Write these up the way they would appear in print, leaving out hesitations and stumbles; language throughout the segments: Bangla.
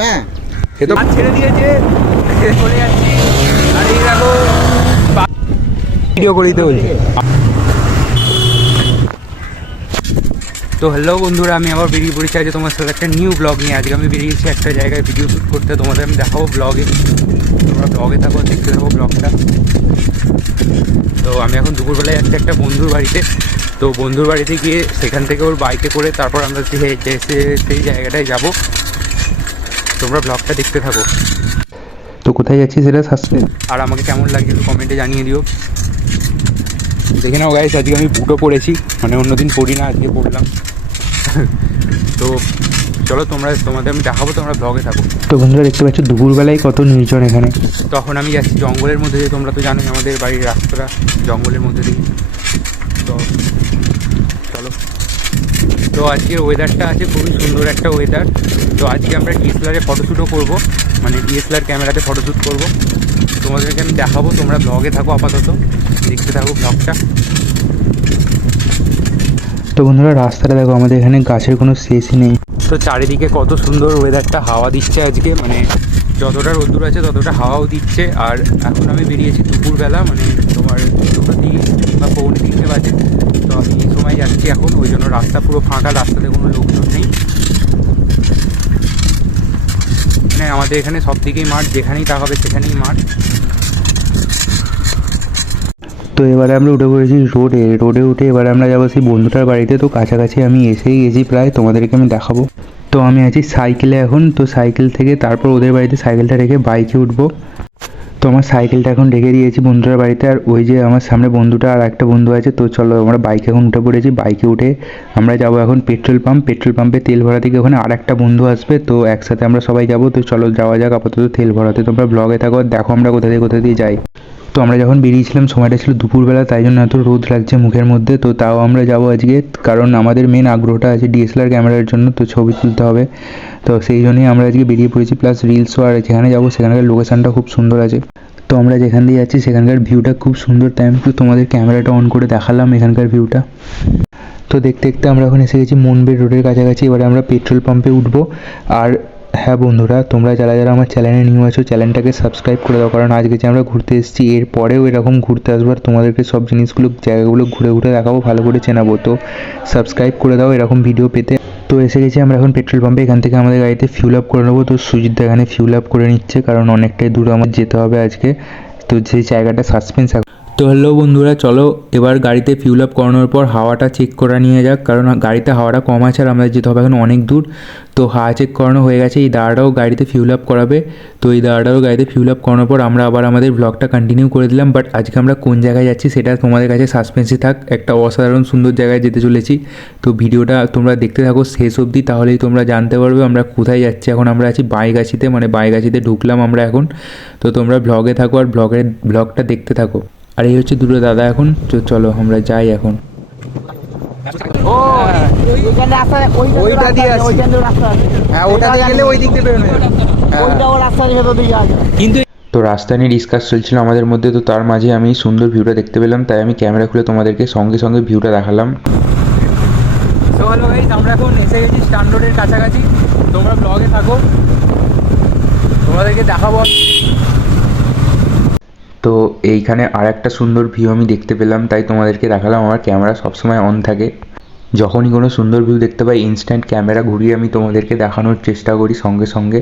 হ্যাঁ সে তো ছেড়ে দিয়েছে, চলে যাচ্ছি। আর এই দেখো ভিডিও করে দিতে বলছে। তো হ্যালো বন্ধুরা, আমি আবার বেরিয়ে পড়েছি আজকে তোমার সাথে একটা নিউ ব্লগ নিয়ে। আজকে আমি বেরিয়েছি একটা জায়গায় ভিডিও শ্যুট করতে, তোমাদের আমি দেখাবো ব্লগে। তোমরা ব্লগে থাকো, দেখতে থাকো ব্লগটা। তো আমি এখন দুপুরবেলায় যাচ্ছি একটা বন্ধুর বাড়িতে। তো বন্ধুর বাড়িতে গিয়ে সেখান থেকে ওর বাইকে করে তারপর আমরা সেই জায়গাটায় যাব। তোমরা ব্লগটা দেখতে থাকো। তো কোথায় যাচ্ছি সেটা সাসপেন্স। আর আমাকে কেমন লাগছে একটু কমেন্টে জানিয়ে দিও। দেখে নাও গাইস, আজকে আমি বুটও পরেছি, মানে অন্যদিন পড়ি না, আজকে পড়লাম। তো চলো তোমাদের আমি দেখাবো, তোমরা ব্লগে থাকো। তো বন্ধুরা দেখতে পাচ্ছ দুপুরবেলায় কত নির্জন এখানে। তখন আমি যাচ্ছি জঙ্গলের মধ্যে দিয়ে, তোমরা তো জানোই আমাদের বাড়ির রাস্তাটা জঙ্গলের মধ্যে দিয়ে। তো চলো। তো আজকের ওয়েদারটা আছে খুবই সুন্দর একটা ওয়েদার। তো আজকে আমরা ডিএসএলআরে ফটোশ্যুটও করবো, মানে ডিএসএলআর ক্যামেরাতে ফটোশ্যুট করবো। তোমাদেরকে আমি দেখাবো, তোমরা ব্লগে থাকো, আপাতত দেখতে থাকো ব্লগটা। তো বন্ধুরা রাস্তাটা দেখো, আমাদের এখানে গাছের কোনো শেষই নেই। তো চারিদিকে কত সুন্দর ওয়েদারটা, হাওয়া দিচ্ছে আজকে, মানে যতটা রোদ্দুর আছে ততটা হাওয়াও দিচ্ছে। আর এখন আমি বেরিয়েছি দুপুরবেলা, মানে তোমার 2:30 বা 2:45 বাজে। তো আমি এই সময় যাচ্ছি এখন, ওই জন্য রাস্তা পুরো ফাঁকা, রাস্তাতে কোনো লোকজন নেই। মানে আমাদের এখানে সব দিকেই মাঠ, যেখানেই তাকাবে সেখানেই মাঠ। তো এবারে আমরা উঠে পড়েছি রোডে উঠে এবারে আমরা যাবো সেই বন্ধুটার বাড়িতে। তো কাছাকাছি আমি এসেই গেছি প্রায়, তোমাদেরকে আমি দেখাবো। তো আমি আছি সাইকেলে এখন। তো সাইকেল থেকে তারপর ওদের বাড়িতে সাইকেলটা রেখে বাইকে উঠবো। তো আমার সাইকেলটা এখন রেখে দিয়েছি বন্ধুটার বাড়িতে। আর ওই যে আমার সামনে বন্ধুটা আর একটা বন্ধু আছে। তো চলো আমরা বাইকে এখন উঠে পড়েছি। বাইকে উঠে আমরা যাবো এখন পেট্রোল পাম্পে তেল ভরা থেকে ওখানে আর একটা বন্ধু আসবে। তো একসাথে আমরা সবাই যাবো। তো চলো যাওয়া যাক আপাতত তেল ভরাতে। তোমরা ব্লগে থাকো, দেখো আমরা কোথা দিয়ে যাই। তো আমরা যখন বেরিয়েছিলাম সময়টা ছিল দুপুরবেলা, তাই জন্য এত রোদ লাগছে মুখের মধ্যে। তো তাও আমরা যাবো আজকে, কারণ আমাদের মেন আগ্রহটা আছে ডিএসএলআর ক্যামেরার জন্য। তো ছবি তুলতে হবে, তো সেই জন্যই আমরা আজকে বেরিয়ে পড়েছি। প্লাস রিলসও, আর যেখানে যাবো সেখানকার লোকেশানটা খুব সুন্দর আছে। তো আমরা যেখান দিয়ে যাচ্ছি সেখানকার ভিউটা খুব সুন্দর, তাই আমি একটু তোমাদের ক্যামেরাটা অন করে দেখালাম এখানকার ভিউটা। তো দেখতে দেখতে আমরা এখন এসে গেছি মনবের রোডের কাছাকাছি। এবারে আমরা পেট্রোল পাম্পে উঠবো। আর হ্যাঁ বন্ধুরা, তোমরা যারা আমার চ্যানেলে নিউ আছো চ্যানেলটাকে সাবস্ক্রাইব করে দাও, কারণ আজকে যে আমরা ঘুরতে এসেছি এর পরেও এরকম ঘুরতে আসবো আর তোমাদেরকে সব জিনিসগুলো জায়গাগুলো ঘুরে ঘুরে দেখাবো, ভালো করে চেনাবো। তো সাবস্ক্রাইব করে দাও এরকম ভিডিও পেতে। তো এসে গেছি আমরা এখন পেট্রোল পাম্পে। এখান থেকে আমাদের গাড়িতে ফিউল আপ করে নেবো। তো সুজিত এখানে ফিউল আপ করে নিচ্ছে, কারণ অনেকটাই দূর আমার যেতে হবে আজকে। তো সেই জায়গাটা সাসপেন্স। তো হ্যালো বন্ধুরা, চলো এবার গাড়িতে ফিউল আপ করানোর পর হাওয়াটা চেক করা নিয়ে যাক, কারণ গাড়িতে হাওয়াটা কম আছে আর আমাদের যেতে হবে এখন অনেক দূর। তো হাওয়া চেক করানো হয়ে গেছে, এই দাঁড়াটাও গাড়িতে ফিউল আপ করাবে। তো এই দাঁড়াটাও গাড়িতে ফিউল আপ করানোর পর আমরা আবার আমাদের ব্লগটা কন্টিনিউ করে দিলাম। বাট আজকে আমরা কোন জায়গায় যাচ্ছি সেটা তোমাদের কাছে সাসপেন্সই থাক। একটা অসাধারণ সুন্দর জায়গায় যেতে চলেছি। তো ভিডিওটা তোমরা দেখতে থাকো শেষ অবধি, তাহলেই তোমরা জানতে পারবে আমরা কোথায় যাচ্ছি। এখন আমরা আছি বাইগাছিতে, মানে বাইগাছিতে ঢুকলাম আমরা এখন। তো তোমরা ব্লগে থাকো আর ব্লগটা দেখতে থাকো। আর এই হচ্ছে দুটো দাদা এখন। তো চলো আমরা যাই এখন। তো রাস্তা নিয়ে ডিসকাস চলছিল আমাদের মধ্যে। তো তার মাঝে আমি সুন্দর ভিউটা দেখতে পেলাম, তাই আমি ক্যামেরা খুলে তোমাদেরকে সঙ্গে সঙ্গে ভিউটা দেখালাম। তো হ্যালো গাইস, আমরা এখন এসে গেছি স্টান রোডের কাছাকাছি। তোমরা ব্লগে থাকো, তোমাদেরকে দেখাবো। তো এইখানে আর একটা সুন্দর ভিউ আমি দেখতে পেলাম, তাই তোমাদেরকে দেখালাম। আমার ক্যামেরা সবসময় অন থাকে, যখনই কোনো সুন্দর ভিউ দেখতে পাই ইনস্ট্যান্ট ক্যামেরা ঘুরিয়ে আমি তোমাদেরকে দেখানোর চেষ্টা করি সঙ্গে সঙ্গে।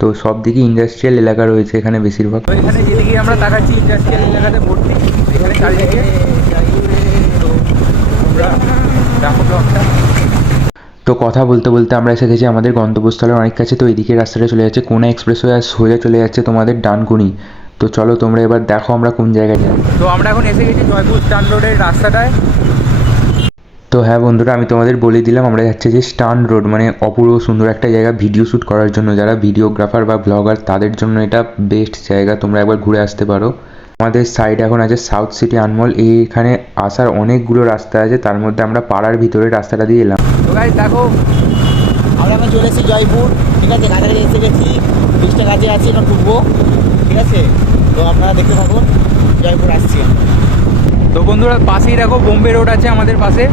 তো সব দিকে ইন্ডাস্ট্রিয়াল এলাকা রয়েছে এখানে বেশিরভাগ। তো এখানে যেদিকে আমরা তাকাচ্ছি ইন্ডাস্ট্রিয়াল এলাকাতে ভর্তি, এখানে চারিদিকে। তো তোমরা দেখো ব্লগটা। তো কথা বলতে বলতে আমরা এসে গেছি আমাদের গন্তব্যস্থলের অনেক কাছে। তো এইদিকে রাস্তাটা চলে যাচ্ছে কোনা এক্সপ্রেসওয়ে, আর সোজা চলে যাচ্ছে তোমাদের ডানকুনি। তো চলো তোমরা এবার দেখো আমরা কোন জায়গায় যাই। তো আমরা এখন এসে গেছি জয়পুর স্টান রোডের রাস্তাটায়। তো হ্যাঁ বন্ধুরা, আমি তোমাদের বলে দিলাম আমরা যাচ্ছি যে স্টান রোড, মানে অপূর্ব সুন্দর একটা জায়গা ভিডিও শ্যুট করার জন্য। যারা ভিডিওগ্রাফার বা ব্লগার তাদের জন্য এটা বেস্ট জায়গা, তোমরা একবার ঘুরে আসতে পারো। আমাদের সাইডে এখন আছে সাউথ সিটি আনমল। এইখানে আসার অনেকগুলো রাস্তা আছে, তার মধ্যে আমরা পাড়ার ভিতরে রাস্তাটা দিয়ে এলাম। তো গাইস দেখো, আমরা এখন চলে এসেছি জয়পুর, ঠিক আছে, কাছাকাছি এসে গেছি, ব্রিজটা কাছে আছি, এখন ঢুকবো, ঠিক আছে। তো আপনারা দেখতে থাকুন, জয়পুর আসছি। তো বন্ধুরা পাশেই দেখো বোম্বে রোড আছে আমাদের পাশে।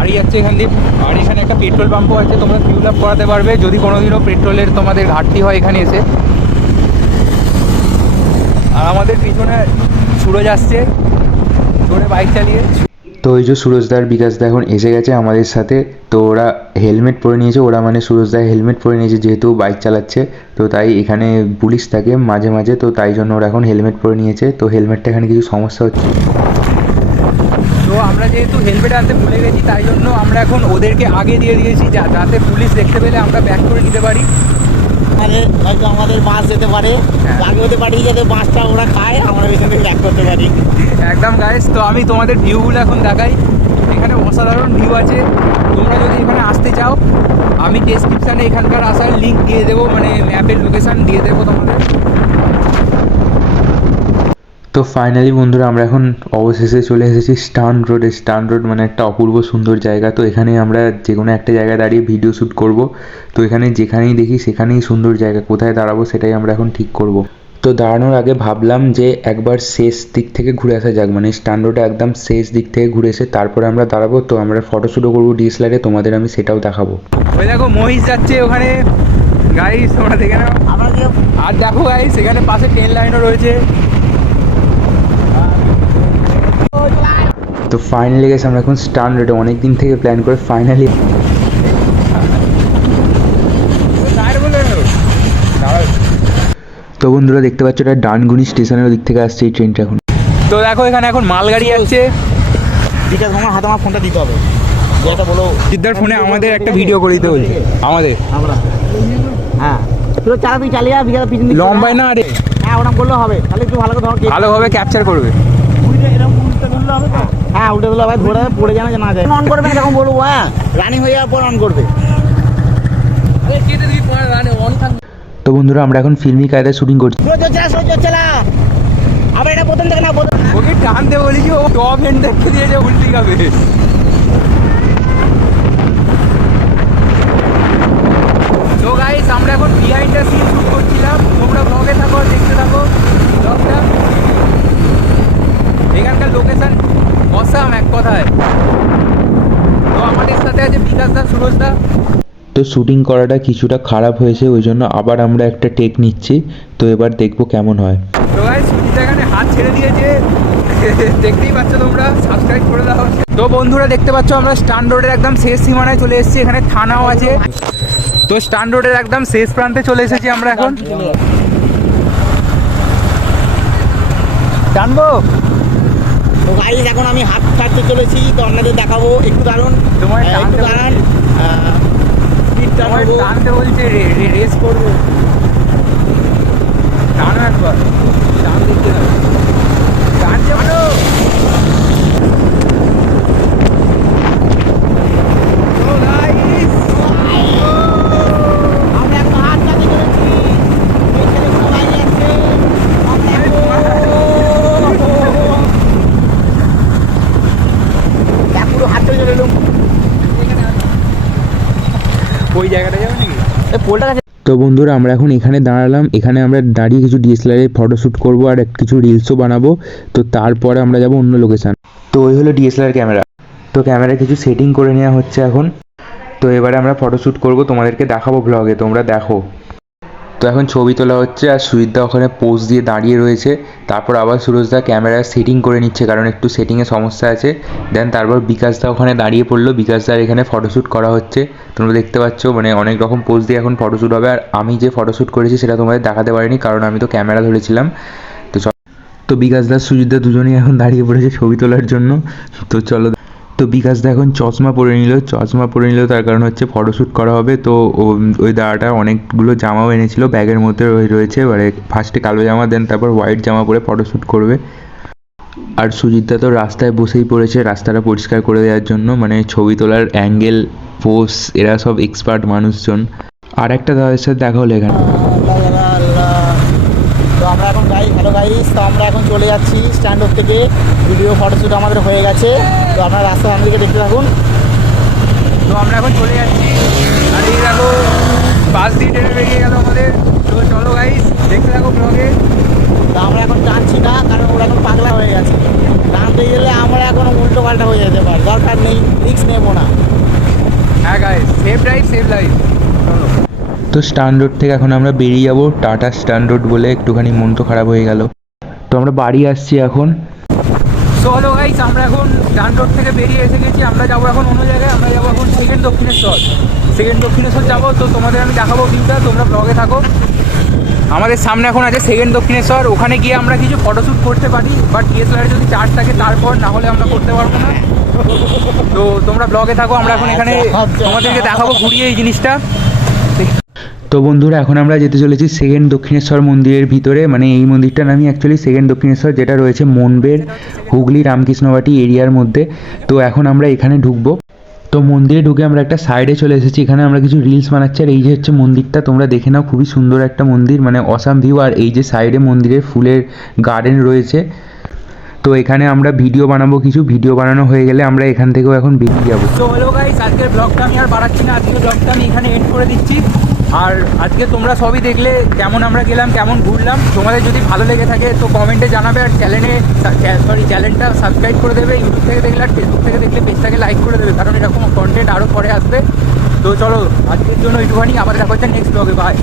গাড়ি যাচ্ছে এখান দিয়ে, আর এখানে একটা পেট্রোল পাম্পও আছে, তোমরা ফিউল আপ করাতে পারবে যদি কোনোদিনও পেট্রোলের তোমাদের ঘাটতি হয় এখানে এসে। আর আমাদের পিছনে সুরজ আসছে জোরে বাইক চালিয়ে। তো ওই যে সুরজদার বিকাশদা এখন এসে গেছে আমাদের সাথে। তো ওরা হেলমেট পরে নিয়েছে, ওরা মানে সুরজদা হেলমেট পরে নিয়েছে যেহেতু বাইক চালাচ্ছে, তো তাই এখানে পুলিশ থাকে মাঝে মাঝে, তো তাই জন্য ওরা এখন হেলমেট পরে নিয়েছে। তো হেলমেটটা এখানে কিছু সমস্যা হচ্ছে, তো আমরা যেহেতু হেলমেট আনতে ভুলে গেছি তাই জন্য আমরা এখন ওদেরকে আগে দিয়ে দিয়েছি যাতে পুলিশ দেখতে পেলে আমরা ব্যাক করে নিতে পারি। হয়তো আমাদের বাস যেতে পারে, আগে হতে পারি যাতে বাসটা ওরা খায়, আমরা এখানে ব্যাক করতে পারি। একদম গাইস, তো আমি তোমাদের ভিউগুলো এখন দেখাই। এখানে অসাধারণ ভিউ আছে, তোমরা যদি এখানে আসতে চাও আমি ডেসক্রিপশানে এখানকার আসার লিঙ্ক দিয়ে দেবো, মানে ম্যাপের লোকেশান দিয়ে দেবো তোমাদের। তো ফাইনালি বন্ধুরা আমরা এখন অবশেষে চলে এসেছি স্টান রোডে। স্টান রোড মানে একটা অপূর্ব সুন্দর জায়গা, তো এখানে আমরা যে কোনো একটা জায়গায় দাঁড়িয়ে ভিডিও শ্যুট করব। তো এখানে যেখানেই দেখি সেখানেই সুন্দর জায়গা, কোথায় দাঁড়াবো সেটাই আমরা এখন ঠিক করব। তো দাঁড়ানোর আগে ভাবলাম যে একবার শেষ দিক থেকে ঘুরে আসা যাক, মানে স্টান রোডে একদম শেষ দিক থেকে ঘুরে এসে তারপরে আমরা দাঁড়াবো। তো আমরা ফটোশ্যুটও করবো ডিএসএলআরে, তোমাদের আমি সেটাও দেখাবো। ওই দেখো মহিষ যাচ্ছে ওখানে, গাইস তোমরা দেখে নাও। আমরা যে আর দেখো গাইস এখানে পাশে ট্রেন লাইনও রয়েছে। তো ফাইনালি গেছে আমরা এখন স্টান রোডে, অনেক দিন থেকে প্ল্যান করে ফাইনালি। তো বন্ধুরা দেখতে পাচ্ছ এটা ডানগুনি স্টেশনের দিক থেকে আসছে এই ট্রেনটা এখন। তো দেখো এখানে এখন মালগাড়ি যাচ্ছে। বিকাশ মামার হাতে আমার ফোনটা দিতে হবে, যেটা বলো সিদ্ধার ফোনে আমাদের একটা ভিডিও করে দিতে বলছে আমাদের। আমরা হ্যাঁ তুই চালা, তুই চালিয়ে বিকাশ পিছন দিকে লম্বাই না আরে, হ্যাঁ ওরকম করলেও হবে, তাহলে একটু ভালো করে ধর, ভালোভাবে ক্যাপচার করবে। এরকম উল্টে ধরলে হবে তো। হ্যাঁ উল্টে ধরলে ভাই ধরে পড়ে জানা না যায়, অন করবে না যখন বলবো, হ্যাঁ রানিং হয়ে যাওয়ার পর অন করবে। তো বন্ধুরা আমরা এখন ফিল্মি কায়দায় শুটিং করছি। সহ্য চালা, আবার এটা প্রথম থেকে না, ওকে টানতে বলেছি, ও টপ এন্ড দেখে দিয়েছে উল্টি যাবে। তো গাইস আমরা এখন বিহাইন্ড দ্য সিন শুট করছিলাম, তোমরা ব্লগে থাকো দেখতে থাকো ব্লগটা। এখানকার লোকেশন অসাম এক কথায়। তো আমাদের সাথে আছে বিকাশ দা, সুরজ দা। তো শুটিং করাটা কিছুটা খারাপ হয়েছে, ওই জন্য আবার আমরা একটা টেক নিচ্ছি। তো এবার দেখবো কেমন হয়। তো গাইস সুজিতা এখানে হাত ছেড়ে দিয়েছে, দেখতেই পাচ্ছ তোমরা, সাবস্ক্রাইব করে দাও। তো বন্ধুরা দেখতে পাচ্ছ আমরা স্টান রোডের একদম শেষ সীমানায় চলে এসেছি, এখানে থানাও আছে। তো স্টান রোডের একদম শেষ প্রান্তে চলে এসেছি আমরা এখন। জানবো তো গাইস এখন আমি হাত কাটতে চলেছি, তো আপনাদের দেখাবো, একটু দাঁড়ান, তোমার একটু দাঁড়ান, স্পিড টানবো। টানতে বলছে, রেস করবো, টানো একবার, টান দেখতে হবে, টানছে ভালো। তো গাইস আমরা এখন হাত কাটতে চলেছি, এখানে কোনো গাড়ি আছে, আমরা এখন পুরো হাত চলে চলে এলাম। ওই জায়গাটা যাবে নাকি? এই পোলটা কাছে তো বন্ধুরা আমরা এখন এখানে দাঁড়ালাম, এখানে আমরা দাঁড়িয়ে কিছু ডিএসএলআরে ফটোশ্যুট করবো আর কিছু রিলসও বানাবো। তো তারপরে আমরা যাব অন্য লোকেশান। তো ওই হলো ডিএসএলআর ক্যামেরা। তো ক্যামেরা কিছু সেটিং করে নেওয়া হচ্ছে এখন। তো এবারে আমরা ফটোশ্যুট করবো, তোমাদেরকে দেখাবো ব্লগে, তোমরা দেখো। তো এখন ছবি তোলা হচ্ছে আর সুজিতদা ওখানে পোজ দিয়ে দাঁড়িয়ে রয়েছে। তারপর আবার সুরজদা ক্যামেরা সেটিং করে নিচ্ছে, কারণ একটু সেটিংয়ে সমস্যা আছে। দেন তারপর বিকাশদা ওখানে দাঁড়িয়ে পড়লো, বিকাশদার এখানে ফটোশ্যুট করা হচ্ছে। তোমরা দেখতে পাচ্ছ মানে অনেক রকম পোজ দিয়ে এখন ফটোশ্যুট হবে। আর আমি যে ফটোশ্যুট করেছি সেটা তোমাদের দেখাতে পারিনি, কারণ আমি তো ক্যামেরা ধরেছিলাম। তো বিকাশদা সুজিতদা দুজনেই এখন দাঁড়িয়ে পড়েছে ছবি তোলার জন্য। তো চলো। তো বিকাশদা এখন চশমা পরে নিল, তার কারণ হচ্ছে ফটোশ্যুট করা হবে। তো ওই দাদাটা অনেকগুলো জামাও এনেছিল, ব্যাগের মধ্যে রয়েছে। এবারে ফার্স্টে কালো জামা, দেন তারপর হোয়াইট জামা পরে ফটোশ্যুট করবে। আর সুজিতদা তো রাস্তায় বসেই পড়েছে রাস্তাটা পরিষ্কার করে দেওয়ার জন্য, মানে ছবি তোলার অ্যাঙ্গেল, পোজ এরা সব এক্সপার্ট মানুষজন। আর একটা দাদার সাথে দেখা হলো এখানে। তো আমরা এখন হ্যালো গাইস, তো আমরা এখন চলে যাচ্ছি স্ট্যান্ড অফ থেকে, ভিডিও ফটোশ্যুট আমাদের হয়ে গেছে। তো আপনারা রাস্তার দিকে দেখতে থাকুন। তো আমরা এখন চলে যাচ্ছি, আর এই দেখো বাস দিয়ে ট্রেনে বেরিয়ে গেল আমাদের। তো চলো গাইস দেখতে থাকো ব্লগে। তো আমরা এখন টানছি না, কারণ ওরা এখন পাগলা হয়ে গেছে। টানতে গেলে আমরা এখন উল্টো পাল্টা হয়ে যেতে পারে, দরকার নেই, রিস্ক নেবো না। Drive save life. তো স্টান রোড থেকে এখন আমরা বেরিয়ে যাবো টাটা স্টান রোড বলে, একটুখানি মন তো খারাপ হয়ে গেল। তো আমরা বাড়ি আসছি এখন। চলো গাইস, আমরা এখন ডান রোড থেকে বেরিয়ে এসে গেছি। আমরা যাবো এখন অন্য জায়গায়, আমরা যাবো এখন সেকেন্ড দক্ষিণেশ্বর যাবো। তো তোমাদের আমি দেখাবো ভিউটা, তোমরা ব্লগে থাকো। আমাদের সামনে এখন আছে সেকেন্ড দক্ষিণেশ্বর, ওখানে গিয়ে আমরা কিছু ফটোশ্যুট করতে পারি, বাট ডিএসএলআর যদি চার্জ থাকে তারপর, না হলে আমরা করতে পারবো না। তো তোমরা ব্লগে থাকো, আমরা এখন এখানে তোমাদেরকে দেখাবো ঘুরিয়ে এই জিনিসটা। তো বন্ধুরা এখন আমরা যেতে চলেছি সেকেন্ড দক্ষিণেশ্বর মন্দিরের ভিতরে, মানে এই মন্দিরটার নামই অ্যাকচুয়ালি সেকেন্ড দক্ষিণেশ্বর, যেটা রয়েছে মনবের হুগলি রামকৃষ্ণবাটি এরিয়ার মধ্যে। তো এখন আমরা এখানে ঢুকবো। তো মন্দিরে ঢুকে আমরা একটা সাইডে চলে এসেছি, এখানে আমরা কিছু রিলস বানাচ্ছি। আর এই যে হচ্ছে মন্দিরটা, তোমরা দেখে নাও, খুবই সুন্দর একটা মন্দির, মানে অসাম ভিউ। আর এই যে সাইডে মন্দিরের ফুলের গার্ডেন রয়েছে। তো এখানে আমরা ভিডিও বানাবো, কিছু ভিডিও বানানো হয়ে গেলে আমরা এখান থেকেও এখন বেরিয়ে যাবো। তো হ্যালো গাইস, আজকের ব্লগটা আমি আর বাড়াচ্ছি না, আজকের ব্লগটা আমি এখানে এন্ড করে দিচ্ছি। আর আজকে তোমরা সবই দেখলে কেমন আমরা গেলাম, কেমন ঘুরলাম। তোমাদের যদি ভালো লেগে থাকে তো কমেন্টে জানাবে, আর চ্যানেলটা সাবস্ক্রাইব করে দেবে। ইউটিউব থেকে দেখলে আর ফেসবুক থেকে দেখলে পেজটাকে লাইক করে দেবে, কারণ এরকম কন্টেন্ট আরও পরে আসবে। তো চলো আজকের জন্য একটুখানি, আবার দেখা হচ্ছে নেক্সট ব্লগে। বাই।